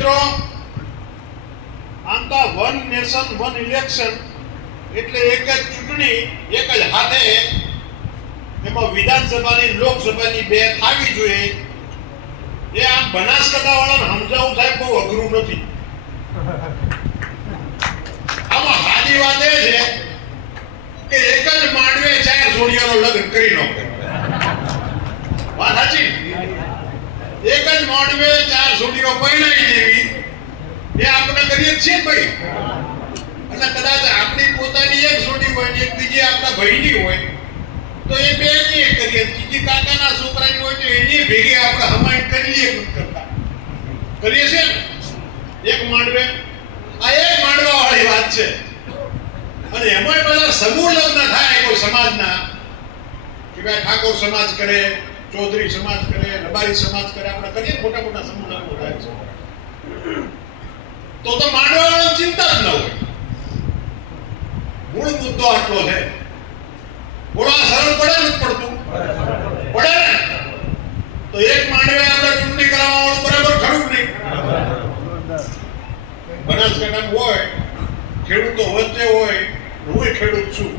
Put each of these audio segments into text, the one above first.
મિત્રો, આમ તો વન નેશન વન ઇલેક્શન એટલે એક જ ચૂંટણી એક જ હાથે, એમાં વિધાનસભાની લોકસભાની બે થવી જોઈએ. એ આમ બનાસકાંઠા વાળાને સમજાવવું સાહેબ બહુ અઘરું નથી. આમાં સારી વાત એ છે કે એક જ માંડવે 4 છોડીઓનો લગ્ન કરી નાખે. વાત સાચી? એક જ માંડવે 4 છોડીઓ પરણાવી દેવી એ આપણે કરીએ છીએ ભાઈ. એટલે કદાચ આપણી પોતાની એક છોડી હોય ને એક બીજી આપણા ભાઈની હોય તો એ બેની એક કરીએ, ત્રીજી કાકાના છોકરાની હોય તો એની ભેગી આપણે હમાઈ કરીએ કરતા કરીએ છીએ ને એક માંડવે. આ એક માંડવા વાળી વાત છે. અને એમાં બધા સમૂહ લગ્ન થાય કોઈ સમાજના, કે ભાઈ ઠાકોર સમાજ કરે, ચૌધરી સમાજ કરે, રબારી સમાજ કરે, આપણે કરીએ મોટા મોટા સમૂહ લગ્ન થાય છે. તો માંડવાની ચિંતા જ ન હોય. મૂળ મુદ્દો આટલો છે. બોલો, સરળ પડે ને? પડતું પડે ને? તો એક માંડવે આપણે ચૂંટણી કરાવવાનું બરાબર ખરું નહીં? બનાસકાંઠા હોય, ખેડૂતો વચ્ચે હોય, હું ખેડૂત છું,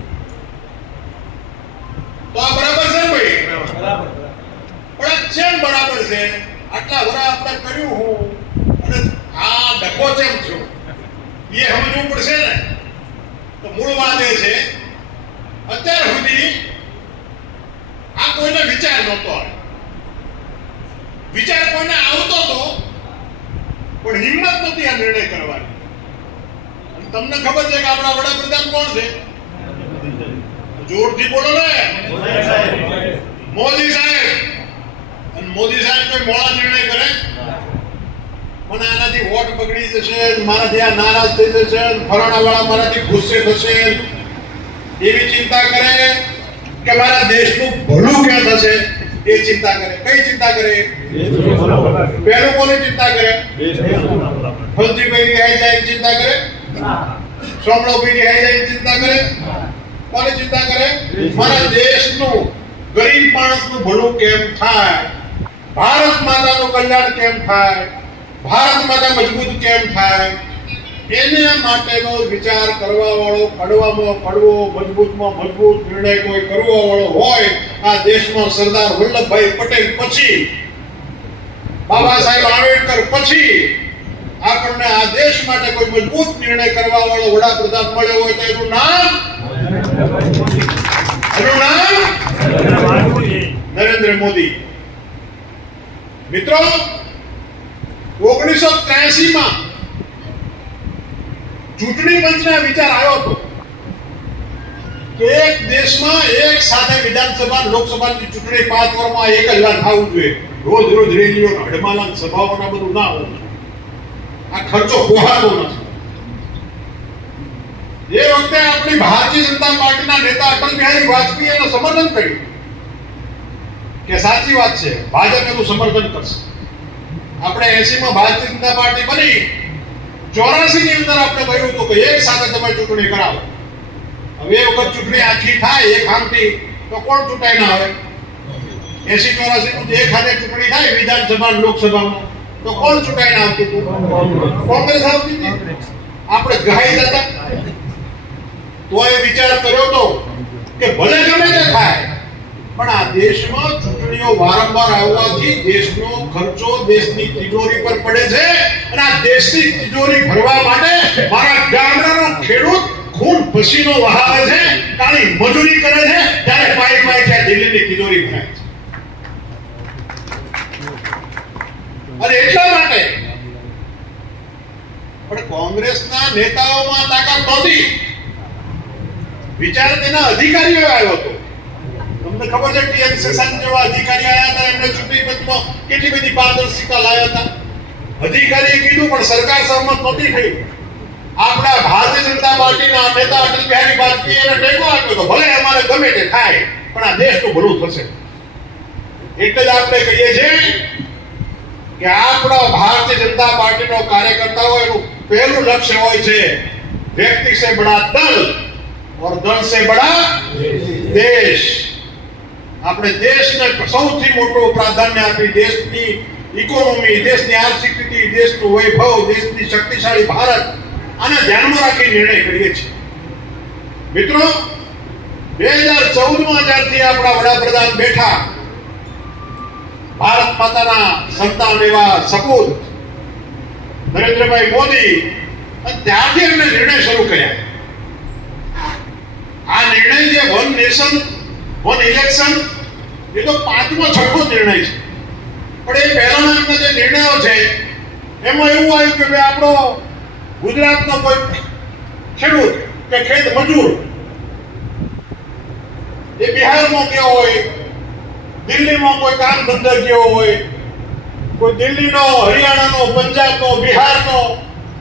તો આ બરાબર છે ભાઈ? પણ છે બરાબર છે. આટલા વર્ષ આપણે કર્યું હું અને આ ડખો કેમ થયો એ સમજવું પડશે ને. તો મૂળ વાત એ છે, અત્યાર સુધી આ કોઈને વિચાર નહોતો આવ્યો. વિચાર કોઈને આવતો હતો પણ હિંમત નહોતી આ નિર્ણય કરવાની. અને તમને ખબર છે કે આપણા વડાપ્રધાન કોણ છે? જોરથી બોલો ને. મોદી સાહેબ. અને મોદી સાહેબ કોઈ મોડા નિર્ણય કરે? મને આનાથી વોટ બગડી જશે, મારાથી આ નારાજ થઈ જશે, ફલાણા વાળા મારાથી ગુસ્સે થશે, એવી ચિંતા કરે કે મારા દેશનું ભલું ક્યાં થશે એ ચિંતા કરે. કઈ ચિંતા કરે? પહેલું કોની ચિંતા કરે? ફલજીભાઈ રિહાઈ જાય ચિંતા કરે? સોમણોભાઈ રિહાઈ જાય ચિંતા કરે? કોની ચિંતા કરે? મારા દેશનું ગરીબ માણસનું ભલું કેમ થાય, ભારત માતાનું કલ્યાણ કેમ થાય, ભારત માતા મજબૂત કેમ થાય, એને માટેનો વિચાર કરવા વાળો, કડવામાં કડવો, મજબૂતમાં મજબૂત નિર્ણય કોઈ કરવા વાળો હોય આ દેશમાં સરદાર વલ્લભભાઈ પટેલ પછી, બાબા સાહેબ આંબેડકર પછી આપણને આ દેશ માટે કોઈ મજબૂત નિર્ણય કરવા વાળો વડાપ્રધાન મળ્યો હોય તો એનું નામ નરેન્દ્ર મોદી. મિત્રો, 1983 માં ચૂંટણી પંચને વિચાર આવ્યો હતો કે એક દેશમાં એક સાથે વિધાનસભા લોકસભાની ચૂંટણી 5 વર્ષમાં એક જ વાર થવું જોઈએ. રોજ રોજ રેલીઓ, હડમાલા, સભાઓના બધું ના હોવું. આ ખર્ચો પોહાતો નથી. એ વખતે આપણી ભારતીય જનતા પાર્ટીના નેતા અટલ બિહારી વાજપેયી એનું સમર્થન કર્યું કે સાચી વાત છે, ભાજપ એનું સમર્થન કરશે. આપણે 80 માં ભારતીય જનતા પાર્ટી બની, 84 ની અંદર આપણે કહ્યું હતું કે એક સાથે તમે ચૂંટણી કરાવો. હવે એ વખત ચૂંટણી આખી થાય એક હામથી તો કોણ ચૂંટાઈ ના આવે? 80-84 નું એક હાથે ચૂંટણી થાય વિધાનસભા લોકસભામાં તો કોણ ચૂંટાઈ ના આવતું હતું? કોંગ્રેસ આવતી હતી. આપણે ગહાઈ જતા. તો એ વિચાર કર્યો તો કે ભલે ગમે તે થાય પણ આ દેશમાં ચૂંટણીઓ વારંવાર આવવાથી દેશનો ખર્ચો દેશની તિજોરી પર પડે છે. અને આ દેશની તિજોરી ભરવા માટે મારા ગામડાનો ખેડૂત ખૂન પસીનો વહાવે છે, કાળી મજૂરી કરે છે, ત્યારે પાઈ છે દિલ્હીની તિજોરી ભરાય છે. અને એટલા માટે પણ કોંગ્રેસના નેતાઓમાં તાકાત નહોતી. વિચાર તેના અધિકારીઓ આવ્યો હતો. તમને ખબર છે ટીએન સેશન જેવા અધિકારી આવ્યા હતા, એમને ચૂંટણી પંચમાં કેટલી બધી પારદર્શિતા લાવ્યા હતા. અધિકારીએ કીધું પણ સરકાર સહમત નહોતી થઈ. આપણા ભારતીય જનતા પાર્ટીના નેતા અટલ બિહારી વાજપેયી એને ટેકો આપ્યો તો ભલે અમારે ગમે તે થાય પણ આ દેશનું ભલું થશે. એટલે જ આપણે કહીએ છીએ કે આપણા ભારતીય જનતા પાર્ટીનો કાર્યકર્તા હોય એનું પહેલું લક્ષ્ય હોય છે વ્યક્તિ સે બડા દલ और दल से बड़ा देश. આપણે દેશને સૌથી મોટું પ્રાધાન્ય આપી દેશની ઇકોનોમી, દેશની આર્થિક સ્થિતિ, દેશનું વૈભવ, દેશની શક્તિશાળી ભારત આને ધ્યાનમાં રાખી નિર્ણય કરીએ છીએ. મિત્રો, 2014માં જ્યારથી આપણા વડાપ્રધાન બેઠા, ભારત માતાના સંતાન એવા સપૂત નરેન્દ્રભાઈ મોદી, અને ત્યારથી એમણે નિર્ણય શરૂ કર્યા. આ નિર્ણય જે વન નેશન વન ઇલેક્શન, એ તો 5મો 6મો નિર્ણય છે. પણ એ પહેલાના એમના જે નિર્ણયો છે એમાં એવું આવ્યું કે ભાઈ આપણો ગુજરાતનો કોઈ ખેડૂત કે ખેત મજૂર એ બિહારમાં ગયો હોય, દિલ્હીમાં કોઈ કામ ધંધા ગયો હોય, કોઈ દિલ્હીનો, હરિયાણાનો, પંજાબનો, બિહારનો,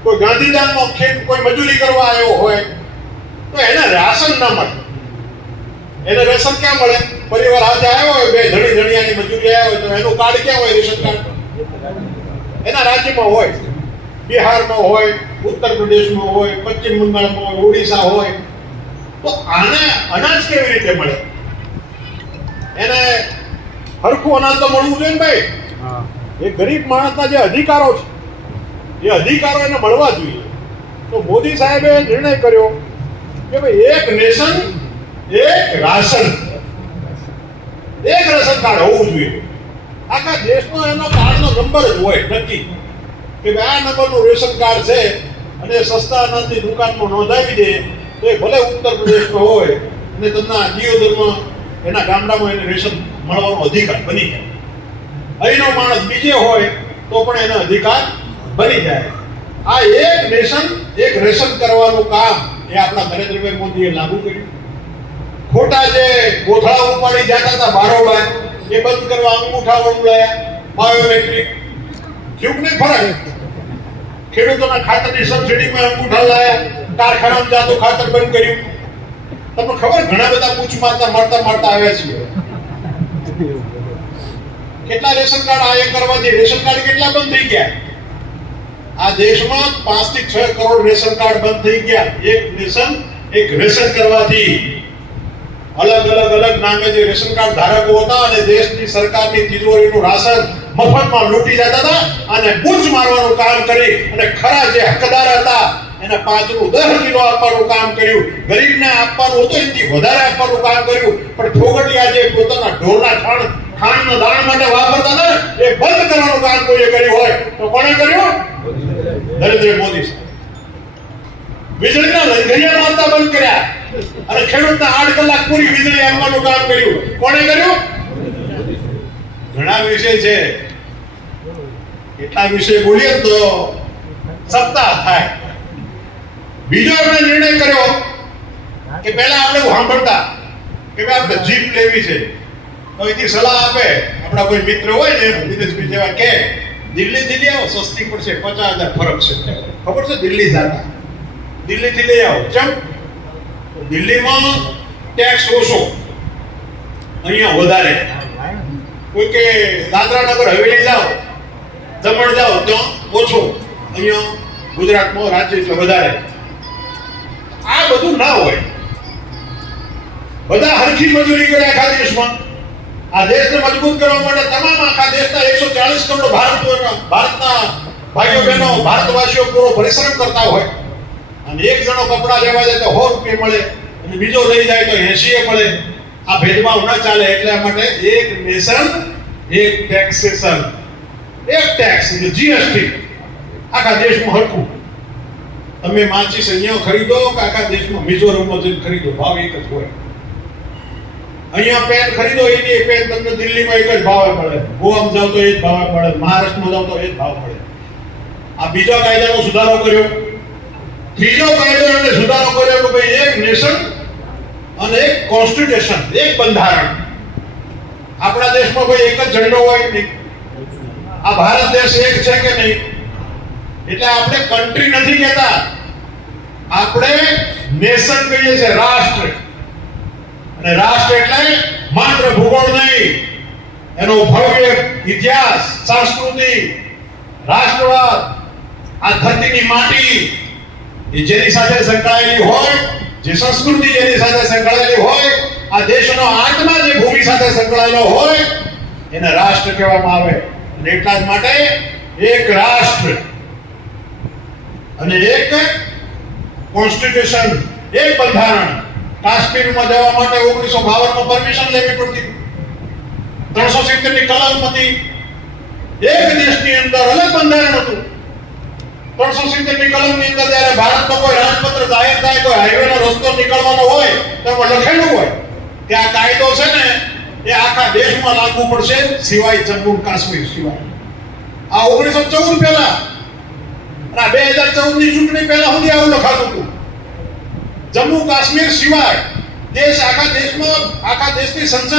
કોઈ ગાંધીધામનો ખેત કોઈ મજૂરી કરવા આવ્યો હોય તો એને રાશન ના મળે. એને રેશન ક્યાં મળે? પરિવાર હાથે આવ્યો હોય, બે ધણી ધણિયાની મજૂરી આવ્યો હોય તો એનું કાર્ડ ક્યાં હોય? રેશન કાર્ડ એના રાજ્યમાં હોય, બિહારમાં હોય, ઉત્તર પ્રદેશમાં હોય, પશ્ચિમ બંગાળમાં હોય, ઓડિશા હોય. તો આને અનાજ કેવી રીતે મળે? એને હરખું અનાજ તો મળવું જોઈએ ને ભાઈ. એ ગરીબ માણસના જે અધિકારો છે એ અધિકારો એને મળવા જોઈએ. તો મોદી સાહેબે નિર્ણય કર્યો કે ભાઈ એક નેશન એક રાશન, એક રેશન કાર્ડ હોવું જોઈએ. આખા દેશનો એનો કાર્ડનો નંબર જ હોય નક્કી કે ભાઈ આ નંબરનું રેશન કાર્ડ છે અને સસ્તા અનાજની દુકાનમાં નોંધાવી દે તો એ ભલે ઉત્તર પ્રદેશમાં હોય અને તમને દિયોદરમાં એના ગામડામાં એને રેશન મળવાનો અધિકાર બની જાય. અહીંનો માણસ બીજે હોય તો પણ એનો અધિકાર બની જાય. આ એક નેશન એક રેશન કરવાનું કામ એ આપણા નરેન્દ્રભાઈ મોદીએ લાગુ કર્યું. ખોટા જે કોથળા ઉપાડી જતા હતા બારોબાર એ બંધ કરવા અંગૂઠા વળુલાયા, બાયોમેટ્રિક થયું ને ફરક. ખેડૂતોના ખાતરની સબસિડીમાં અંગૂઠા લાયા, કારખાનામાં જાતું ખાતર બંધ કર્યું. તમને ખબર ઘણા બધા પૂછ મારતા મારતા આવ્યા છે. કેટલા રેશન કાર્ડ આ કરવાથી રેશન કાર્ડ કેટલા બંધ થઈ ગયા? આ દેશમાં 5 થી 6 કરોડ રેશન કાર્ડ બંધ થઈ ગયા. એક નેશન એક રેશન કરવાથી. અલગ નામે જે રેશન કાર્ડ ધારકો હતા અને દેશની સરકારની તિજોરીનું રાશન મફતમાં લૂંટી જતા હતા અને બૂચ મારવાનું કામ કરી અને ખરા જે હકદાર હતા એને 5 નું 10 કિલો આપવાનું કામ કર્યું. ગરીબને આપવાનું હતું એનાથી વધારે આપવાનું કામ કર્યું. પણ ફોગટિયા જે પોતાના ઢોરના ખાણના દાણ માટે વાપરતા હતા એ બંધ કરવાનું કામ કોઈએ કર્યું હોય તો કોણે કર્યું? નરેન્દ્ર મોદી સાહેબ. વીજળીના લંઘરિયા મારતા બંધ કર્યા અને ખેડૂતને 8 કલાક પૂરી વીજળી આપવાનું કામ કર્યું. કોણે કર્યું? ઘણા વિષય છે, એટલા વિષય બોલીએ તો સપ્તાહ થાય. બીજો આપણે નિર્ણય કર્યો કે પહેલા આપણે સાંભળતા કે ભાઈ આપણે જીપ લેવી છે તો એથી સલાહ આપે આપણા કોઈ મિત્ર હોય ને વિદેશી જેવા કે દિલ્હીથી લઈ આવો, સસ્તી પડશે, 50,000 ફરક છે. ખબર છે? દિલ્હી જતા દિલ્હીથી લઈ આવો. ચમ? દિલ્હીમાં ટેક્સ ઓછો, અહીંયા વધારે. કોઈ કે દાદરા નગર હવેલી જાઓ, દમણ જાઓ ત્યાં ઓછો, અહીંયા ગુજરાતમાં રાજ્ય એટલે વધારે. આ બધું ના હોય. બધા હરખી મજૂરી કરે આખા દેશમાં. આ દેશને મજબૂત કરવા માટે તમામ આખા દેશના 140 કરોડ ભારતના ભાઈઓ બહેનો ભારતવાસીઓ પૂરો પરિશ્રમ કરતા હોય અને એક જણો કપડા લેવા જાય તો 100 રૂપિયા મળે અને બીજો લઈ જાય તો 80 મળે. આ ભેદભાવ ન ચાલે એટલા માટે એક નેશન એક ટેક્સેશન, એક ટેક્સ એટલે જીએસટી આખા દેશમાં હરખું. તમે માચીસ અહીંયા ખરીદો કે આખા દેશમાં મિઝોરમમાં જઈને ખરીદો, ભાવ એક જ હોય. અહીંયા પેન ખરીદો એની પેન તમને દિલ્હીમાં એક જ ભાવે મળે, ગોવામાં જાવ તો એ જ ભાવે મળે, મહારાષ્ટ્રમાં જાવ તો એ જ ભાવ મળે. આ બીજા કાયદાનો સુધારો કર્યો. ત્રીજો કાયદો એટલે સુધારો કર્યો કે ભાઈ એક નેશન અને એક કોન્સ્ટિટ્યુશન, એક બંધારણ. આપણા દેશમાં ભાઈ એક જ ઝંડો હોય નહીં. આ ભારત દેશ એક છે કે નહીં? એટલે આપણે કન્ટ્રી નથી કહેતા, આપણે નેશન કહીએ છીએ, રાષ્ટ્ર. અને રાષ્ટ્ર એટલે માત્ર ભૂગોળ નહીં, એનો ભવ્ય ઇતિહાસ, સંસ્કૃતિ, રાષ્ટ્રવાદ, આ ધરતીની માટી એ જેની સાથે સંકળાયેલી હોય, જે સંસ્કૃતિ જેની સાથે સંકળાયેલી હોય, આ દેશનો આત્મા જે ભૂમિ સાથે સંકળાયેલો હોય એને રાષ્ટ્ર કહેવામાં આવે. અને એટલા જ માટે એક રાષ્ટ્ર અને એક કોન્સ્ટિટ્યુશન, એક બંધારણ. કાશ્મીરમાં જવા માટે 1952 માં પરમિશન લેવી પડતી. 370 ની કલમ હતી. એક દેશની અંદર અલગ બંધારણ હતું. 370 ની કલમ ની અંદર જ્યારે ભારતનો કોઈ રાજપત્ર જાહેર થાય, કોઈ હાઈવેનો રસ્તો નીકળવાનો હોય તો એમાં લખેલું હોય કે આ કાયદો છે ને એ આખા દેશમાં લાગુ પડશે સિવાય જમ્મુ કાશ્મીર સિવાય. આ 1914 પહેલા અને 2014 ની ચૂંટણી પહેલા સુધી આવું લખાતું હતું. જમ્મુ કાશ્મીર સિવાય આખા દેશમાં, આખા દેશની સંસદ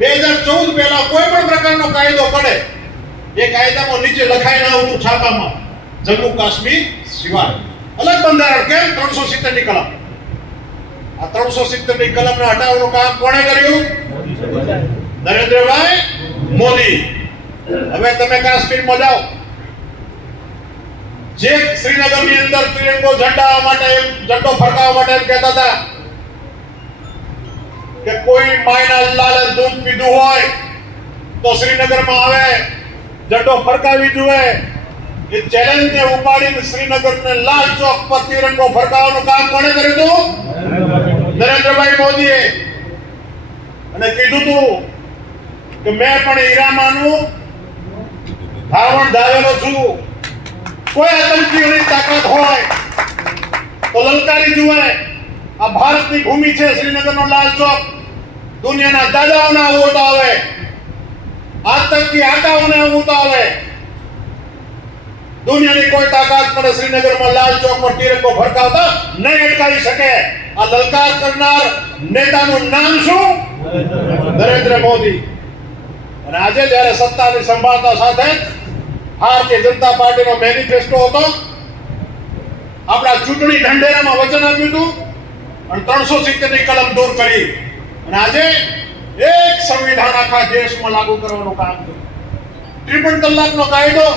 2014 પહેલા કોઈ પણ પ્રકારનો કાયદો કરે એ કાયદામાં નીચે લખાઈ ન હતું છાપામાં, જમ્મુ કાશ્મીર સિવાય. અલગ બંધારણ. કેમ? 370 ની કલમ. આ 370 ની કલમને હટાવવાનું કામ કોણે કર્યું? નરેન્દ્રભાઈ મોદી. હવે તમે કાશ્મીરમાં જાઓ, જે શ્રીનગરની અંદર તિરંગો ઝંડો ફરકાવવા માટે એમ કહેતા હતા કે કોઈ માયના લાલે દૂધ પીધું હોય તો શ્રીનગરમાં આવે, ઝંડો ફરકાવી જુએ. એ ચેલેન્જ ને ઉપાડીને શ્રીનગરને લાલ ચોક પર તિરંગો ફરકાવવાનું કામ કોણે કર્યું હતું? નરેન્દ્રભાઈ મોદીએ. અને કીધું હતું કે મેં પણ હીરામાનું ધાવણ ધાવેલો છું. કોઈ આતંકીઓની તાકાત હોય તો લલકારી જુએ. આ ભારતની ભૂમિ છે, શ્રીનગરનો લાલ ચોક. દુનિયાના દાદાઓના વોટ આવે, આતંકી આકાઓના વોટ આવે. દુનિયાની કોઈ તાકાત પણ શ્રીનગરમાં લાલ ચોક પર તિરંગો ફરકાવતા નહીં અટકાવી શકે. આ લલકાર કરનાર નેતાનું નામ શું? નરેન્દ્ર મોદી. અને આજે જ્યારે સત્તાની સંભાળતા સાથે ભારતીય જનતા પાર્ટીનો મેનિફેસ્ટો હતો, આપણા ચૂંટણી ઢંઢેરામાં વચન આપ્યું હતું અને 370 ની કલમ દૂર કરી અને આજે એક સંવિધાન આખા દેશમાં લાગુ કરવાનું કામ કર્યું. ટ્રિપલ તલાકનો કાયદો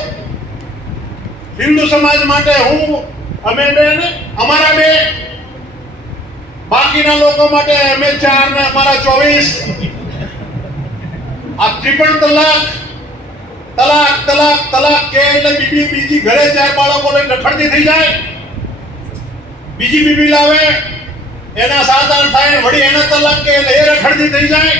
હિન્દુ સમાજ માટે અમે બે ને અમારા બે, બાકીના લોકો માટે અમે 4 ને અમારા 24. આ ટ્રિપલ તલાક કે એટલે બીજી ઘરે 4 બાળકો લઈને રખડતી થઈ જાય. બીજી બીબી લાવે, એના 7-8 થાય, વળી એના તલાક કે એટલે એ રખડતી થઈ જાય.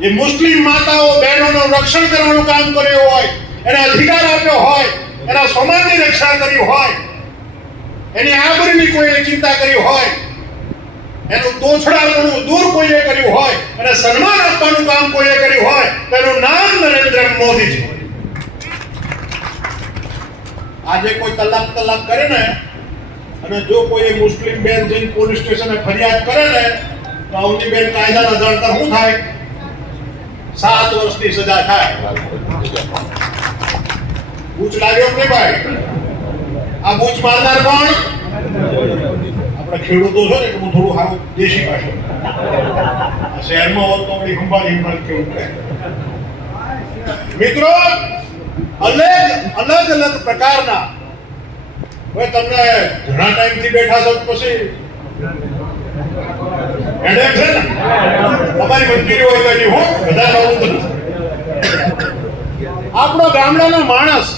એ મુસ્લિમ માતાઓ બહેનોનું રક્ષણ કરવાનું કામ કર્યું હોય, એને અધિકાર આપ્યો હોય, એના સમાજની રક્ષા કરી હોય, એની આબરૂની કોઈએ ચિંતા કરી હોય, એનું તોછડાપણું દૂર કોઈએ કર્યું હોય અને સન્માન આપવાનું કામ કોઈએ કર્યું હોય, તેનું નામ નરેન્દ્ર મોદી છે. આજે કોઈ તલાક કરે ને અને જો કોઈ મુસ્લિમ બેન જઈને પોલીસ સ્ટેશને ફરિયાદ કરે ને તો આવતી બેન કાયદાના જળતર શું થાય? 7 વર્ષની સજા થાય. બૂચ લાગ્યો કે ભાઈ? આ બૂચ મારનાર કોણ? આપણે ખેડૂતો છે ને, હું થોડું સારું દેશી ભાષા. શહેરમાં હોત તો આપણી હંભાળી કેવું કહે. મિત્રો, અલગ પ્રકારના, હવે તમને ઘણા ટાઈમથી બેઠા છો પછી હેડેક છે ને, તમારી મંજૂરી હોય તો એની હો બધા આપણો ગામડાનો માણસ